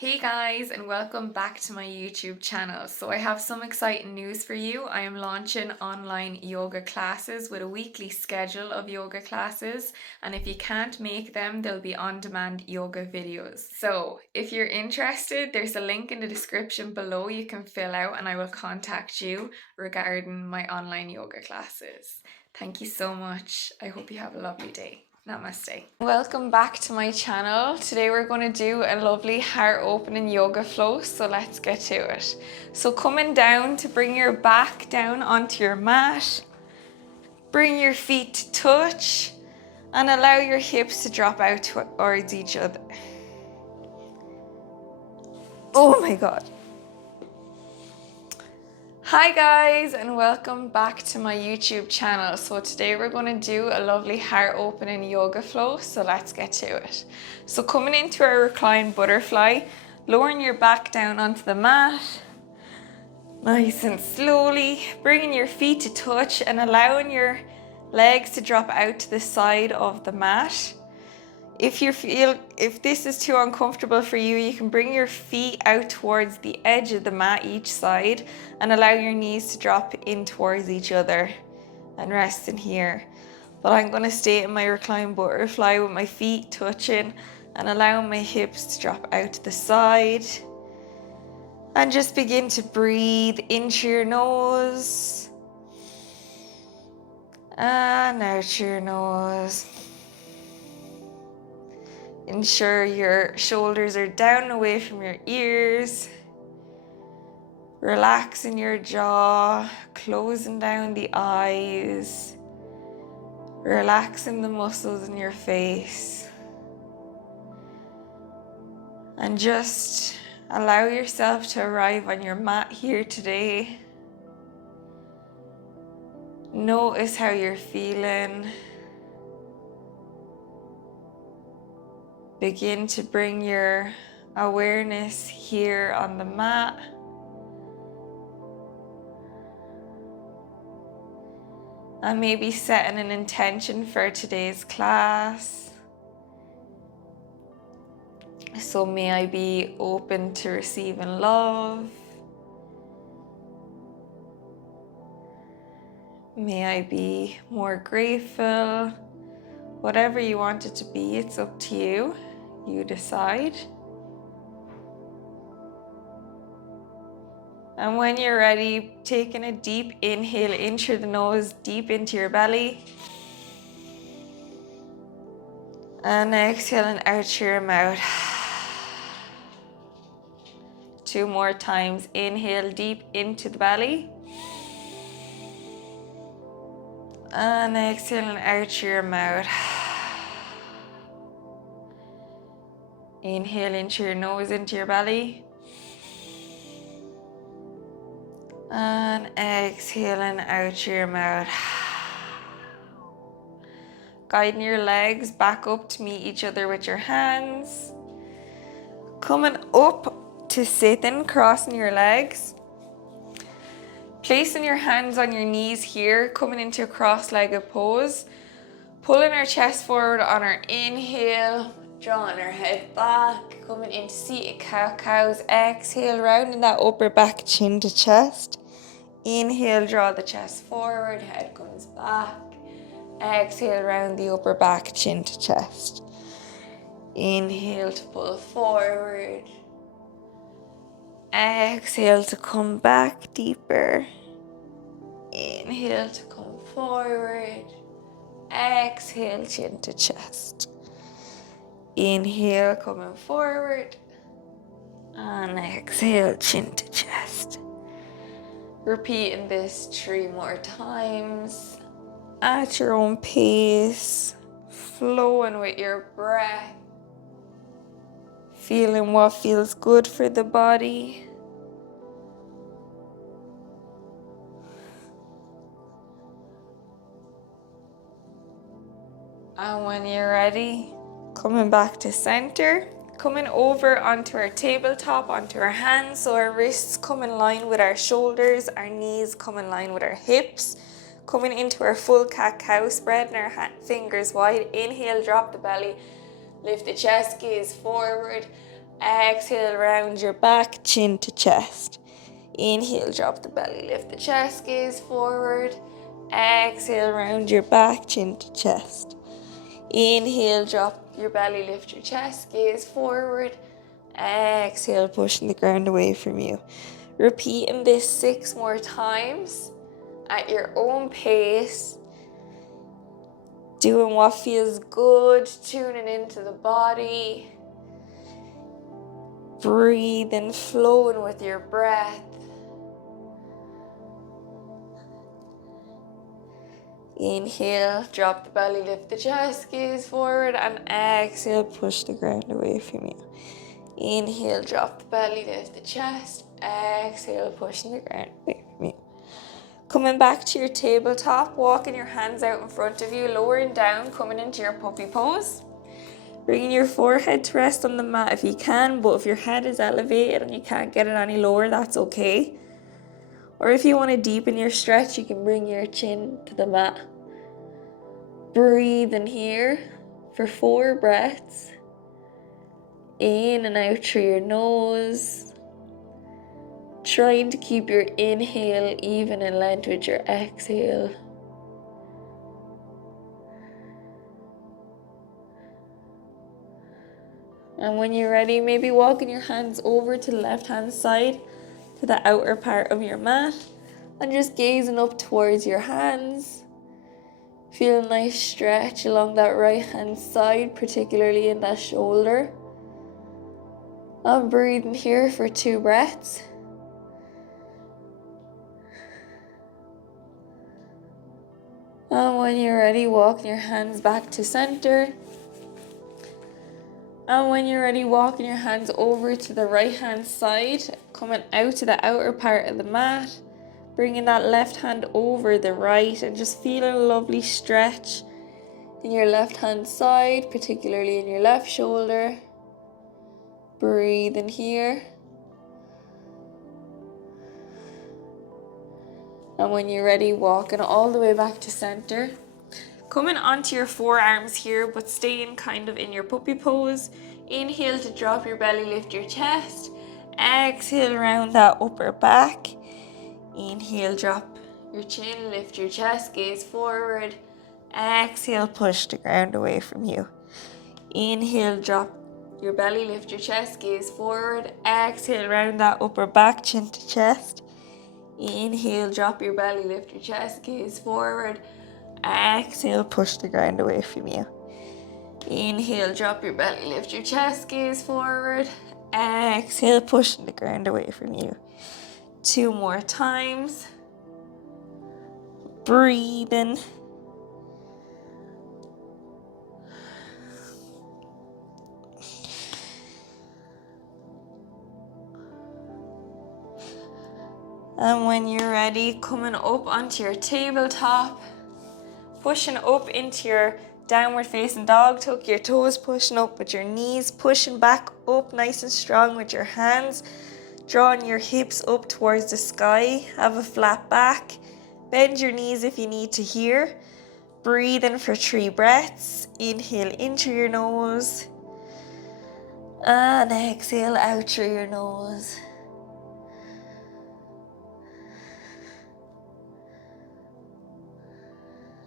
Hey guys, and welcome back to my YouTube channel. So I have some exciting news for you. I am launching online yoga classes with a weekly schedule of yoga classes, and if you can't make them, there'll be on-demand yoga videos. So if you're interested, there's a link in the description below you can fill out, and I will contact you regarding my online yoga classes. Thank you so much. I hope you have a lovely day. Namaste. Welcome back to my channel. Today we're going to do a lovely heart opening yoga flow, so let's get to it. So coming down to bring your back down onto your mat, bring your feet to touch and allow your hips to drop out towards each other. Oh my God. Hi guys, and welcome back to my YouTube channel. So today we're going to do a lovely heart opening yoga flow, so let's get to it. So coming into our reclined butterfly, lowering your back down onto the mat, nice and slowly, bringing your feet to touch and allowing your legs to drop out to the side of the mat. If this is too uncomfortable for you, you can bring your feet out towards the edge of the mat each side and allow your knees to drop in towards each other and rest in here. But I'm going to stay in my reclined butterfly with my feet touching and allowing my hips to drop out to the side. And just begin to breathe into your nose and out through your nose. Ensure your shoulders are down away from your ears. Relaxing your jaw, closing down the eyes. Relaxing the muscles in your face. And just allow yourself to arrive on your mat here today. Notice how you're feeling. Begin to bring your awareness here on the mat. And maybe setting an intention for today's class. So may I be open to receiving love. May I be more grateful. Whatever you want it to be, it's up to you. You decide. And when you're ready, taking a deep inhale in through the nose, deep into your belly. And exhaling out through your mouth. 2 more times. Inhale deep into the belly. And exhaling out through your mouth. Inhale into your nose, into your belly. And exhaling out through your mouth. Guiding your legs back up to meet each other with your hands. Coming up to sitting, crossing your legs. Placing your hands on your knees here, coming into a cross-legged pose. Pulling our chest forward on our inhale. Drawing our head back, coming into seated cow-cows. Exhale, rounding that upper back, chin to chest. Inhale, draw the chest forward, head comes back. Exhale, round the upper back, chin to chest. Inhale to pull forward. Exhale to come back deeper. Inhale to come forward. Exhale, chin to chest. Inhale, coming forward. And exhale, chin to chest. Repeating this 3 more times. At your own pace. Flowing with your breath. Feeling what feels good for the body. And when you're ready, coming back to center, coming over onto our tabletop, onto our hands, so our wrists come in line with our shoulders, our knees come in line with our hips, coming into our full cat-cow, spreading our fingers wide. Inhale, drop the belly, lift the chest, gaze forward. Exhale, round your back, chin to chest. Inhale, drop the belly, lift the chest, gaze forward. Exhale, round your back, chin to chest. Inhale, drop your belly, lift your chest, gaze forward. Exhale, pushing the ground away from you. Repeating this 6 more times at your own pace. Doing what feels good, tuning into the body. Breathing, flowing with your breath. Inhale, drop the belly, lift the chest, gaze forward, and exhale, push the ground away from you. Inhale, drop the belly, lift the chest, exhale, pushing the ground away from you. Coming back to your tabletop, walking your hands out in front of you, lowering down, coming into your puppy pose. Bringing your forehead to rest on the mat if you can, but if your head is elevated and you can't get it any lower, that's okay. Or if you want to deepen your stretch, you can bring your chin to the mat. Breathe in here for 4 breaths. In and out through your nose. Trying to keep your inhale even in length with your exhale. And when you're ready, maybe walking your hands over to the left-hand side, to the outer part of your mat, and just gazing up towards your hands. Feel a nice stretch along that right-hand side, particularly in that shoulder. I'm breathing here for 2 breaths. And when you're ready, walking your hands back to center. And when you're ready, walking your hands over to the right-hand side, coming out to the outer part of the mat, bringing that left hand over the right, and just feeling a lovely stretch in your left-hand side, particularly in your left shoulder. Breathe in here. And when you're ready, walking all the way back to center. Coming onto your forearms here, but staying kind of in your puppy pose. Inhale to drop your belly, lift your chest. Exhale, round that upper back. Inhale, drop your chin, lift your chest, gaze forward. Exhale, push the ground away from you. Inhale, drop your belly, lift your chest, gaze forward. Exhale, round that upper back, chin to chest. Inhale, drop your belly, lift your chest, gaze forward. Exhale, push the ground away from you. Inhale, drop your belly, lift your chest, gaze forward. Exhale, pushing the ground away from you. 2 more times. Breathing. And when you're ready, coming up onto your tabletop, pushing up into your downward facing dog, tuck your toes, pushing up with your knees, pushing back up nice and strong with your hands, drawing your hips up towards the sky, have a flat back, bend your knees if you need to here. Breathe in for 3 breaths, inhale in through your nose, and exhale out through your nose.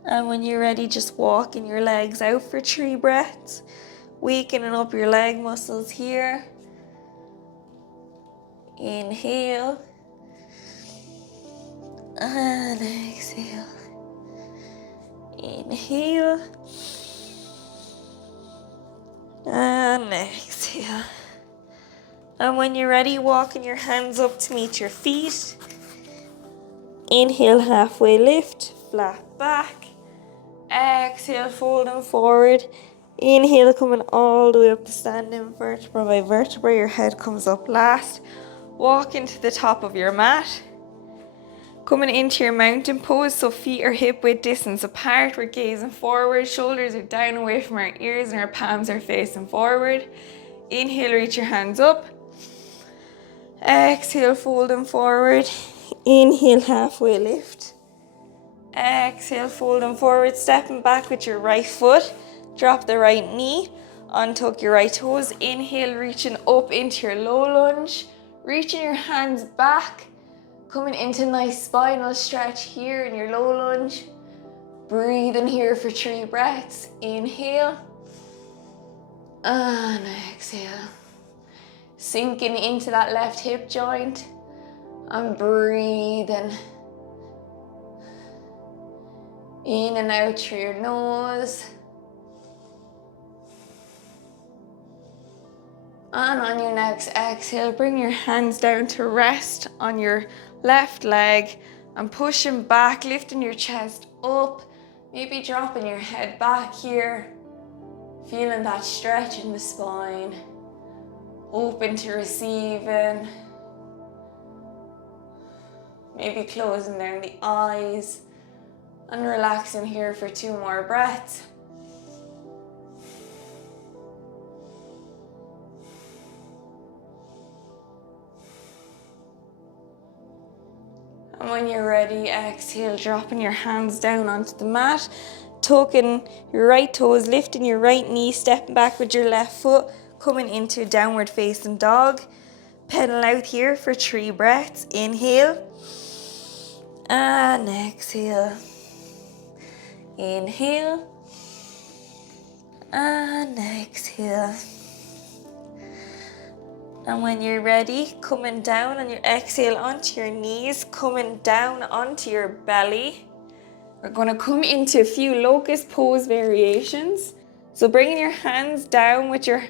And when you're ready, just walking your legs out for 3 breaths, wakening up your leg muscles here. Inhale and exhale. Inhale and exhale. And when you're ready, walking your hands up to meet your feet. Inhale, halfway lift, flat back. Exhale, folding forward. Inhale, coming all the way up to standing vertebra by vertebra. Your head comes up last. Walk into the top of your mat. Coming into your mountain pose, so feet are hip width distance apart. We're gazing forward. Shoulders are down away from our ears and our palms are facing forward. Inhale, reach your hands up. Exhale, folding forward. Inhale, halfway lift. Exhale, folding forward, stepping back with your right foot. Drop the right knee Untuck your right toes. Inhale, reaching up into your low lunge. Reaching your hands back. Coming into nice spinal stretch here in your low lunge. Breathe in here for 3 breaths. Inhale. And exhale. Sinking into that left hip joint. And breathing in and out through your nose. And on your next exhale, bring your hands down to rest on your left leg and pushing back, lifting your chest up, maybe dropping your head back here, feeling that stretch in the spine, open to receiving, maybe closing down the eyes and relaxing here for 2 more breaths. And when you're ready, exhale, dropping your hands down onto the mat, tucking your right toes, lifting your right knee, stepping back with your left foot, coming into downward facing dog. Pedal out here for 3 breaths. Inhale and exhale. Inhale and exhale. And when you're ready, coming down on your exhale onto your knees, coming down onto your belly. We're going to come into a few locust pose variations. So bringing your hands down with your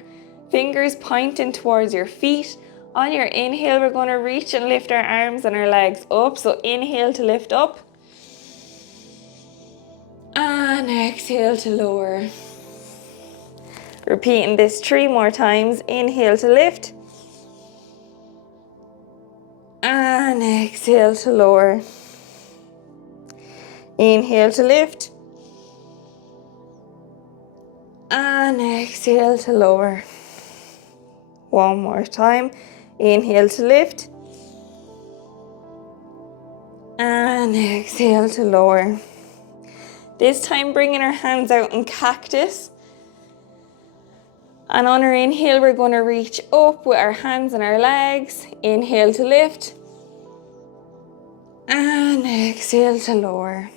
fingers pointing towards your feet. On your inhale, we're going to reach and lift our arms and our legs up. So inhale to lift up. And exhale to lower. Repeating this 3 more times. Inhale to lift. And exhale to lower. Inhale to lift. And exhale to lower. 1 more time. Inhale to lift. And exhale to lower. This time bringing our hands out in cactus. And on our inhale, we're going to reach up with our hands and our legs. Inhale to lift. And exhale to lower.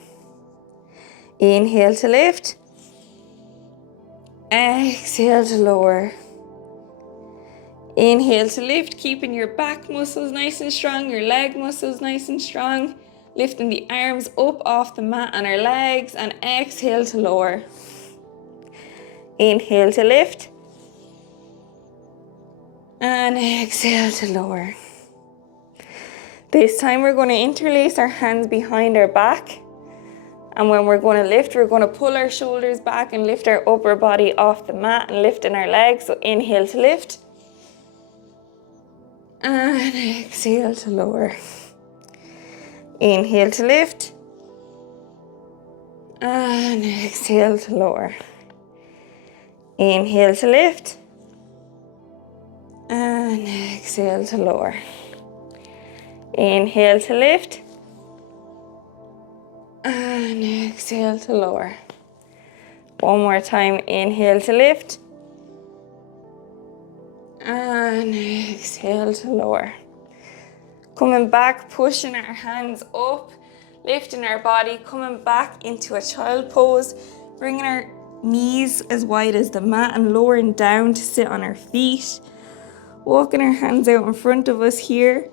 Inhale to lift. Exhale to lower. Inhale to lift, keeping your back muscles nice and strong, your leg muscles nice and strong. Lifting the arms up off the mat and our legs. And exhale to lower. Inhale to lift. And exhale to lower. This time we're going to interlace our hands behind our back. And when we're going to lift, we're going to pull our shoulders back and lift our upper body off the mat and lifting our legs. So inhale to lift. And exhale to lower. Inhale to lift. And exhale to lower. Inhale to lift. And exhale to lower. Inhale to lift. And exhale to lower. 1 more time. Inhale to lift. And exhale to lower. Coming back, pushing our hands up, lifting our body, coming back into a child pose, bringing our knees as wide as the mat and lowering down to sit on our feet. Walking our hands out in front of us here,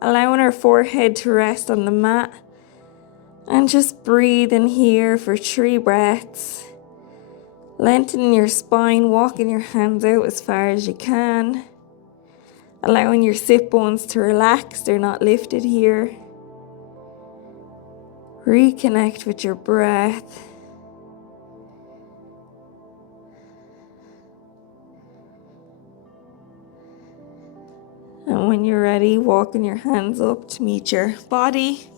allowing our forehead to rest on the mat. And just breathing here for 3 breaths. Lengthening your spine, walking your hands out as far as you can. Allowing your sit bones to relax, they're not lifted here. Reconnect with your breath. And when you're ready, walking your hands up to meet your body.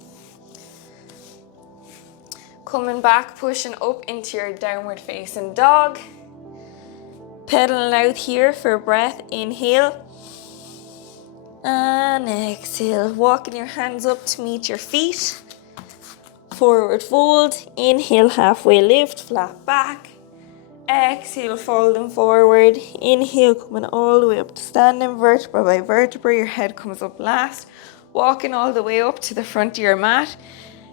Coming back, pushing up into your downward facing dog. Pedaling out here for a breath. Inhale. And exhale. Walking your hands up to meet your feet. Forward fold. Inhale, halfway lift, flat back. Exhale, folding forward. Inhale, coming all the way up to standing, vertebra by vertebra. Your head comes up last. Walking all the way up to the front of your mat.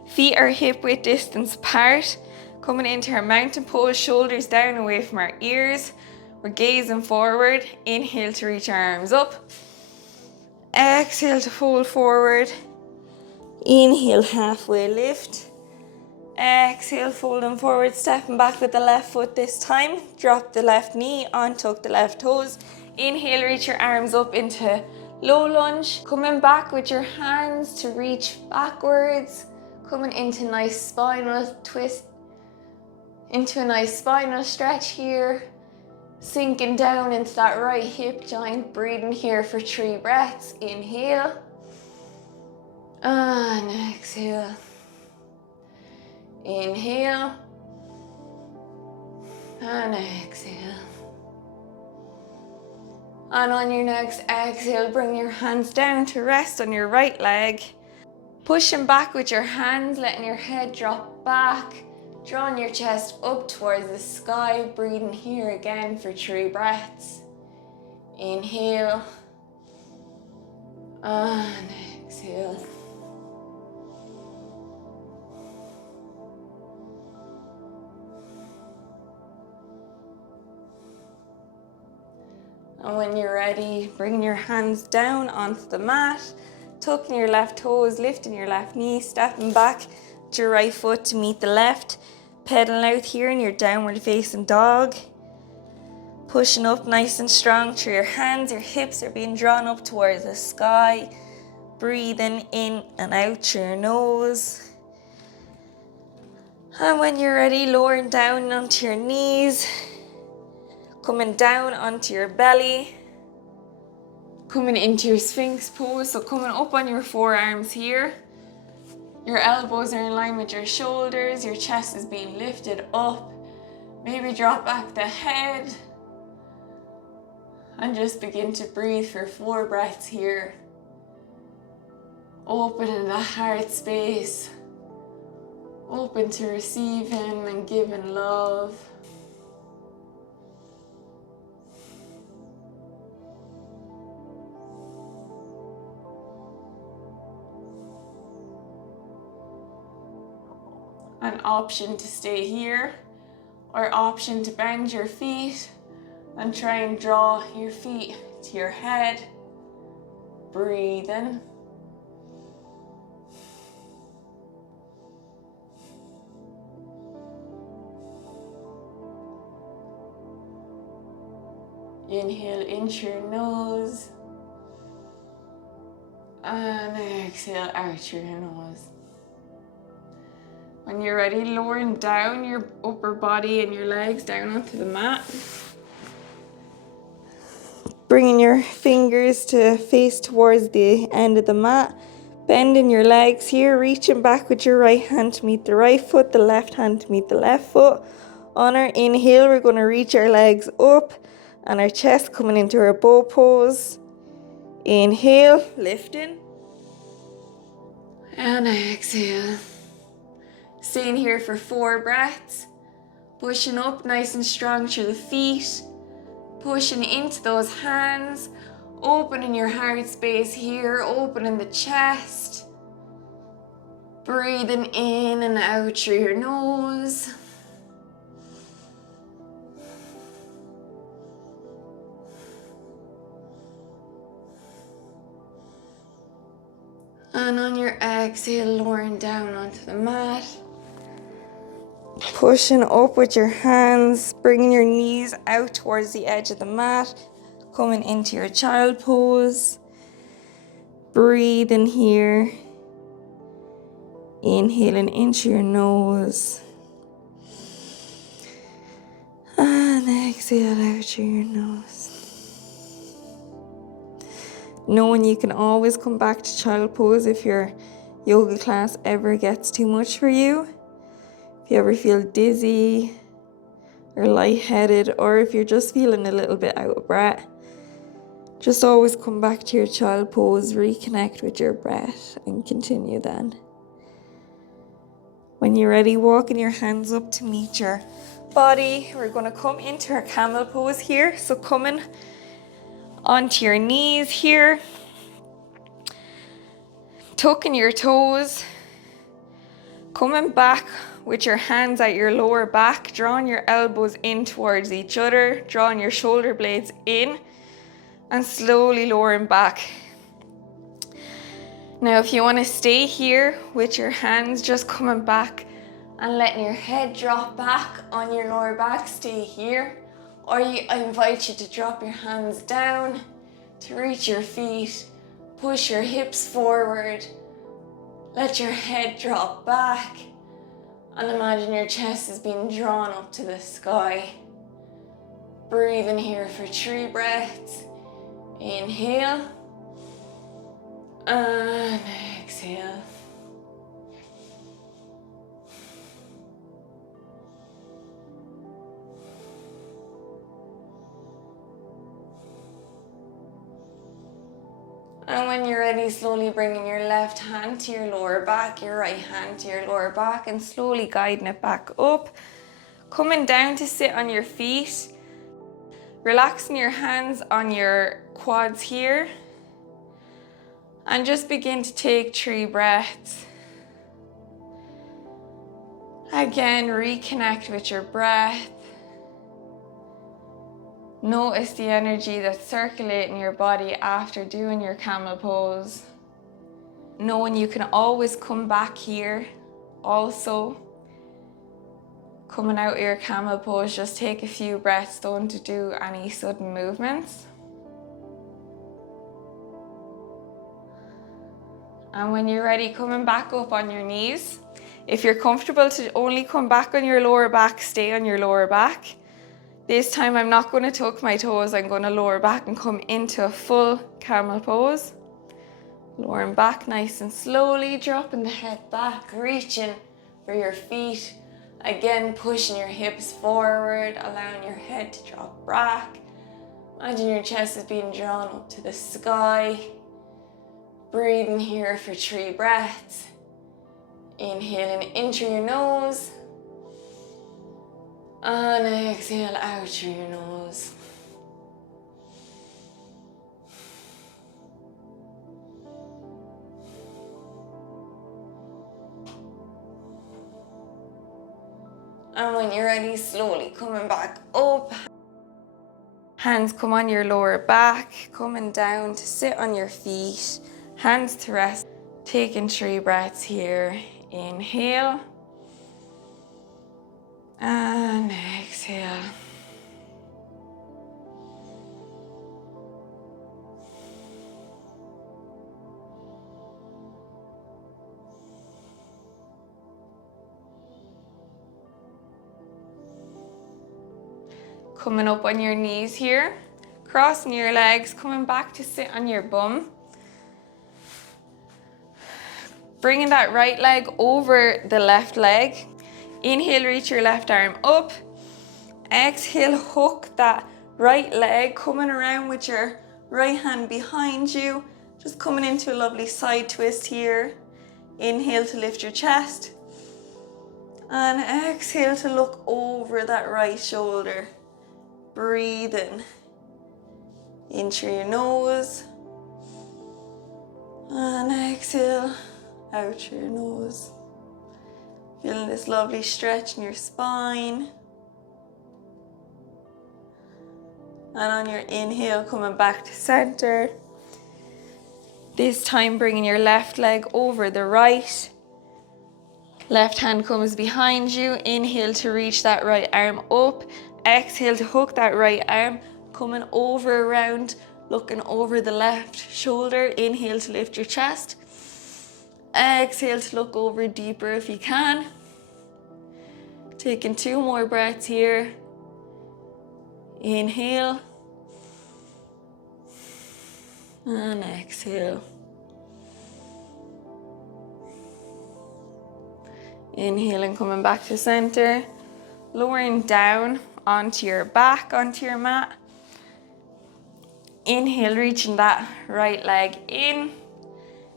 Feet are hip width distance apart. Coming into our mountain pose, shoulders down away from our ears. We're gazing forward. Inhale to reach our arms up. Exhale to fold forward. Inhale, halfway lift. Exhale, folding forward, stepping back with the left foot this time. Drop the left knee, untuck the left toes. Inhale, reach your arms up into low lunge. Coming back with your hands to reach backwards. Coming into nice spinal twist. Into a nice spinal stretch here. Sinking down into that right hip joint. Breathing here for 3 breaths. Inhale. And exhale. Inhale. And exhale. And on your next exhale, bring your hands down to rest on your right leg. Pushing back with your hands, letting your head drop back. Drawing your chest up towards the sky. Breathing here again for 3 breaths. Inhale. And exhale. And when you're ready, bring your hands down onto the mat, tucking your left toes, lifting your left knee, stepping back with your right foot to meet the left, pedaling out here in your downward facing dog, pushing up nice and strong through your hands. Your hips are being drawn up towards the sky, breathing in and out through your nose. And when you're ready, lowering down onto your knees, coming down onto your belly, coming into your Sphinx pose. So coming up on your forearms here. Your elbows are in line with your shoulders. Your chest is being lifted up. Maybe drop back the head. And just begin to breathe for 4 breaths here. Opening the heart space. Open to receiving and giving love. An option to stay here, or option to bend your feet and try and draw your feet to your head. Breathe in. Inhale in through your nose. And exhale out through your nose. When you're ready, lowering down your upper body and your legs down onto the mat. Bringing your fingers to face towards the end of the mat. Bending your legs here, reaching back with your right hand to meet the right foot, the left hand to meet the left foot. On our inhale, we're going to reach our legs up and our chest coming into our bow pose. Inhale, lifting. And exhale. Staying here for 4 breaths. Pushing up nice and strong through the feet. Pushing into those hands. Opening your heart space here. Opening the chest. Breathing in and out through your nose. And on your exhale, lowering down onto the mat. Pushing up with your hands, bringing your knees out towards the edge of the mat. Coming into your child pose. Breathing here. Inhaling into your nose. And exhale out through your nose. Knowing you can always come back to child pose if your yoga class ever gets too much for you. If you ever feel dizzy or lightheaded, or if you're just feeling a little bit out of breath, just always come back to your child pose, reconnect with your breath, and continue then. When you're ready, walking your hands up to meet your body. We're going to come into our camel pose here. So coming onto your knees here, tucking your toes, coming back with your hands at your lower back, drawing your elbows in towards each other, drawing your shoulder blades in, and slowly lowering back. Now, if you want to stay here with your hands just coming back and letting your head drop back on your lower back, stay here. Or I invite you to drop your hands down to reach your feet, push your hips forward, let your head drop back, and imagine your chest is being drawn up to the sky. Breathe in here for 3 breaths. Inhale and exhale. And when you're ready, slowly bringing your left hand to your lower back, your right hand to your lower back, and slowly guiding it back up. Coming down to sit on your feet. Relaxing your hands on your quads here. And just begin to take 3 breaths. Again, reconnect with your breath. Notice the energy that's circulating your body after doing your camel pose. Knowing you can always come back here. Also, coming out of your camel pose, just take a few breaths, don't do any sudden movements. And when you're ready, coming back up on your knees. If you're comfortable to only come back on your lower back, stay on your lower back. This time I'm not going to tuck my toes, I'm going to lower back and come into a full camel pose. Lowering back nice and slowly, dropping the head back, reaching for your feet. Again, pushing your hips forward, allowing your head to drop back. Imagine your chest is being drawn up to the sky. Breathing here for 3 breaths. Inhaling in through your nose. And exhale out through your nose. And when you're ready, slowly coming back up. Hands come on your lower back, coming down to sit on your feet. Hands to rest. Taking 3 breaths here. Inhale. And exhale. Coming up on your knees here, crossing your legs, coming back to sit on your bum. Bringing that right leg over the left leg. Inhale, reach your left arm up. Exhale, hook that right leg, coming around with your right hand behind you. Just coming into a lovely side twist here. Inhale to lift your chest. And exhale to look over that right shoulder. Breathing in through your nose. And exhale out through your nose. Feeling this lovely stretch in your spine. And on your inhale, coming back to center. This time bringing your left leg over the right. Left hand comes behind you. Inhale to reach that right arm up. Exhale to hook that right arm. Coming over around, looking over the left shoulder. Inhale to lift your chest. Exhale to look over deeper if you can. Taking 2 more breaths here. Inhale. And exhale. Inhaling, coming back to center. Lowering down onto your back, onto your mat. Inhale, reaching that right leg in.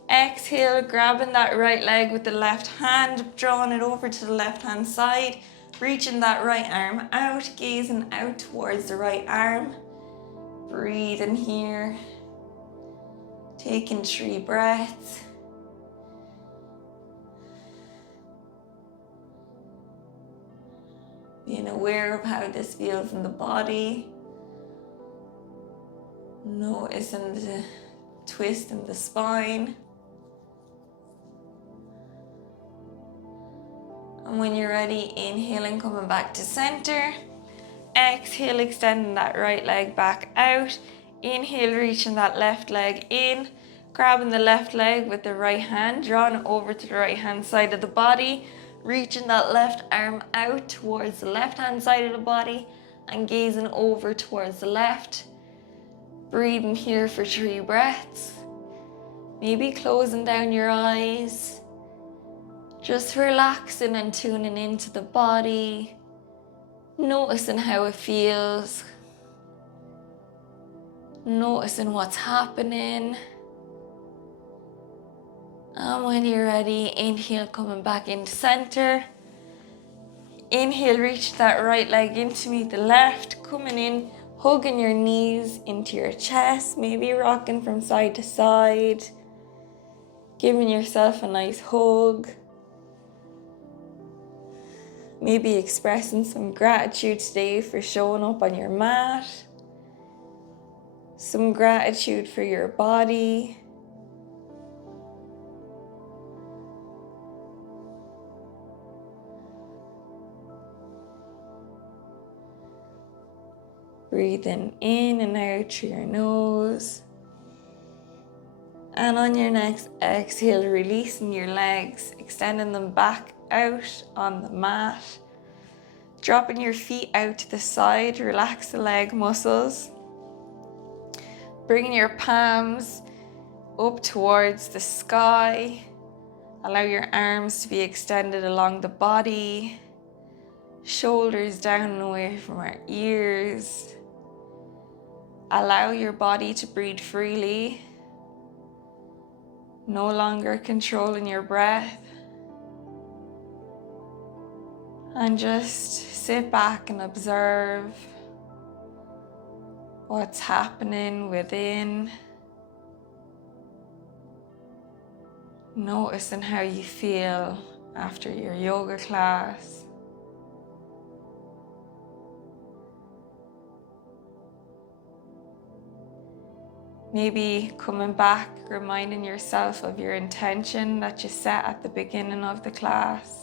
Exhale, grabbing that right leg with the left hand, drawing it over to the left hand side. Reaching that right arm out, gazing out towards the right arm. Breathing here. Taking 3 breaths. Being aware of how this feels in the body. Noticing the twist in the spine. And when you're ready, inhaling, coming back to center. Exhale, extending that right leg back out. Inhale, reaching that left leg in. Grabbing the left leg with the right hand, drawing it over to the right hand side of the body. Reaching that left arm out towards the left hand side of the body and gazing over towards the left. Breathing here for 3 breaths. Maybe closing down your eyes. Just relaxing and tuning into the body. Noticing how it feels. Noticing what's happening. And when you're ready, inhale, coming back into center. Inhale, reach that right leg in to meet the left. Coming in, hugging your knees into your chest. Maybe rocking from side to side. Giving yourself a nice hug. Maybe expressing some gratitude today for showing up on your mat. Some gratitude for your body. Breathing in and out through your nose. And on your next exhale, releasing your legs, extending them back out on the mat. Dropping your feet out to the side, relax the leg muscles. Bringing your palms up towards the sky. Allow your arms to be extended along the body. Shoulders down and away from our ears. Allow your body to breathe freely. No longer controlling your breath. And just sit back and observe what's happening within. Noticing how you feel after your yoga class. Maybe coming back, reminding yourself of your intention that you set at the beginning of the class.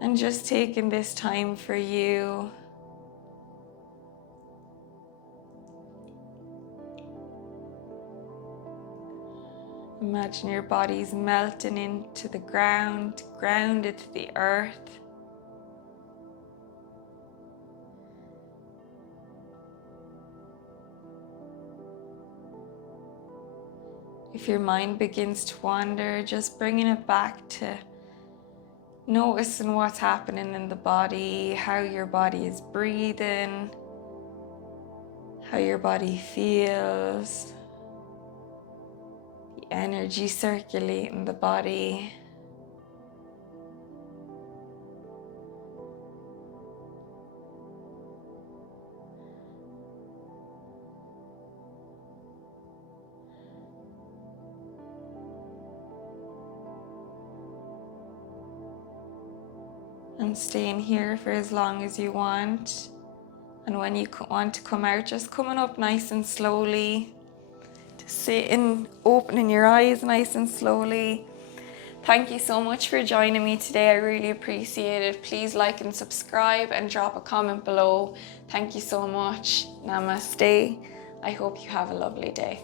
And just taking this time for you. Imagine your body's melting into the ground, grounded to the earth. If your mind begins to wander, just bringing it back to noticing what's happening in the body, how your body is breathing, how your body feels. Energy circulating the body. And staying here for as long as you want. And when you want to come out, just coming up nice and slowly. Sitting, opening your eyes nice and slowly. Thank you so much for joining me today. I really appreciate it. Please like and subscribe and drop a comment below. Thank you so much. Namaste. I hope you have a lovely day.